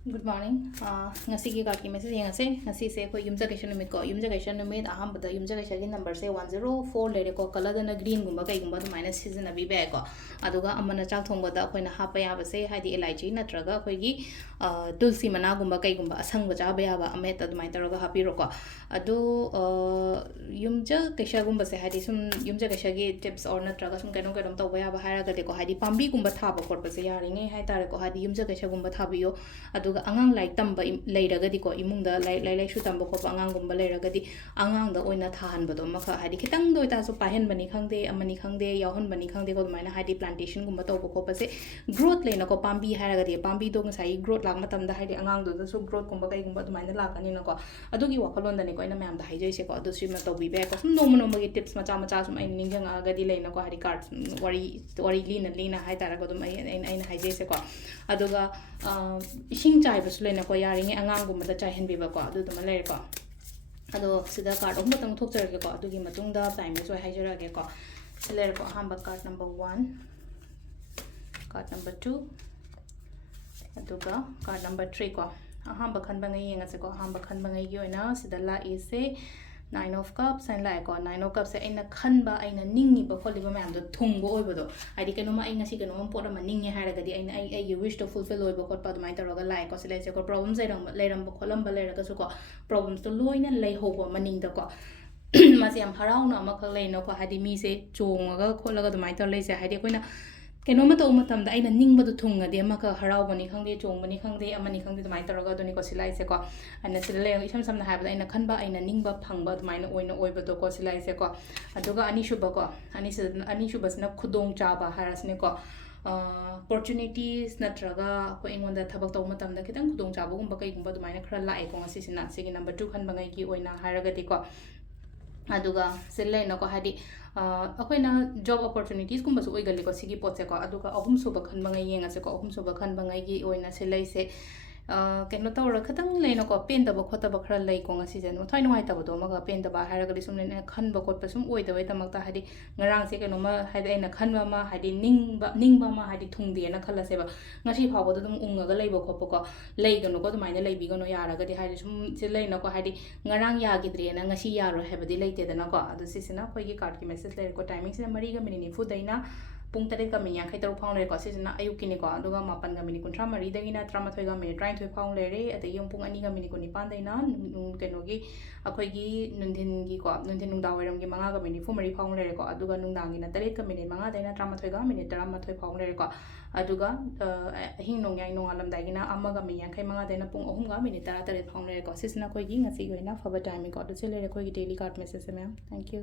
Good morning. Ngasigi ka ki message yang ase ngasi se ko yumja question numit ko yumja question numit aham bada yumja question gi number se 104 lere ko color na green gumba kai gumba minus season na bi ba ko aduga amana chak thong bada koina hapa ya ba se haidi elaichi natraga koi gi tulsi mana gumba kai gumba asang ba ja ba ya ba amet adu mai taraga hapi ro ko adu yumja question gumba se haidi sum yumja question gi tips or natraga sum kaino kaino taw ba ya ba haira ga de ko haidi pambi gumba tha ba khot ba se yari ngai hai tare ko haidi yumja question gumba tha biyo aduga angang like tamba leiragadi ko imungda like shu tamba ko angang gumba leiragadi angang da oina thahan bado maka hadi khitang doi ta so pahen bani khangde amani khangde yahon bani khangde ko maina hadi plantation gumba to ko pase growth leina ko pambi haragadi pambi do ngasai growth lag matam da hadi angang do so growth gumba kai gumba do maina lakani na ko adugi wakalon da ni ko ina mayam da haijoi se ko adu sima to bi be ko sum no mo gi tips macha macha sum ai ningjang agadi leina ko hadi card wari lina hai tara ko dum ai haijoi se ko aduga ising chai basu lena ko yaring angang gum da chai hen bi ba ko adu dum le ko ado sida card om tang thok jar ko adu gi matung da time so hai jara ge ko sele ko hamba card number 1 card number 2 aduga card number 3 ko hamba khan ba ngai yenga se ko hamba khan ba ngai gi oina sida la is se 9 of cups and like on 9 of cups aina khan ba aina ningi ba kholi ba mayam do thung bo oi bodo adi keno ma ainga si keno ma pot ma ningi hara ga di aina ai wish to fulfill oi ba khot pa mai taroga like ko sele se ko problems ai ram ba kholam ba le ra ka su ko problems to loina lei ho ba maning da ko ma se am harau na ma khak lei no ko hadi mi se chong ga kholaga mai tar lei se hadi koina keno ma to matam da aina ning ba do thunga de ma ka harau bani khangde chong bani khangde amani khangde mai taroga do ni ko silai se ko ana sile isam samna ha ba aina khan ba aina ning ba phang ba mai na oina oi ba do ko silai se ko aduga ani shu ba ko ani shu ba sna khudong cha ba haras ne ko opportunities natraga ko engon da thabak to matam da kitang khudong cha ba gum ba kai gum ba do mai na khara lai ko ngasi sina sigi number 2 khan ba ngai ki oina haraga di ko aduga sile na ko hadi akoina job opportunities kumba su oigali ko sigi potse ko aduga ahum suba khan bangai yenga se ko ahum suba khan bangai gi oina silai se keno tawra khatang leina ko pen da ba khota ba khara lei ko ngasi jen thai noi ta ba do ma ga pen da ba hara ga sum ne khan ba khot pa sum oi da wai ta mak ta hadi ngarang se keno ma hadi aina khan ba ma hadi ning ba ma hadi thung de na khala se ba ngasi pha ba dum unga ga lei ba khop ko lei ga no ko mai na lei bi ga no yara ga di hadi sum se lei na ko hadi ngarang ya gi dre na ngasi yaro he ba di lei te da na ko adu si sina khoi gi card ki message le ko timing se mari ga mini fu daina pung tare ka mi yang khai taru phang le ko se na ayu kini ko aduga mapan ga mini kuntra mari da gina 38 ga mini 32 phang le re ate yung pung ani ga mini ko ni pan daina keno gi akhoi gi nundin gi ko nundin nung da wairam gi manga ga mini fu mari phang le ko aduga nung dang gi na tare ka mini manga daina 38 ga mini 38 phang le ko aduga hing nong yang nong alam da gina amma ga mi yang khai manga daina pung ahum ga mini 33 phang le ko se na khoi gi ngasi go na Afaba time ko adu se le khoi gi daily card message se ma'am thank you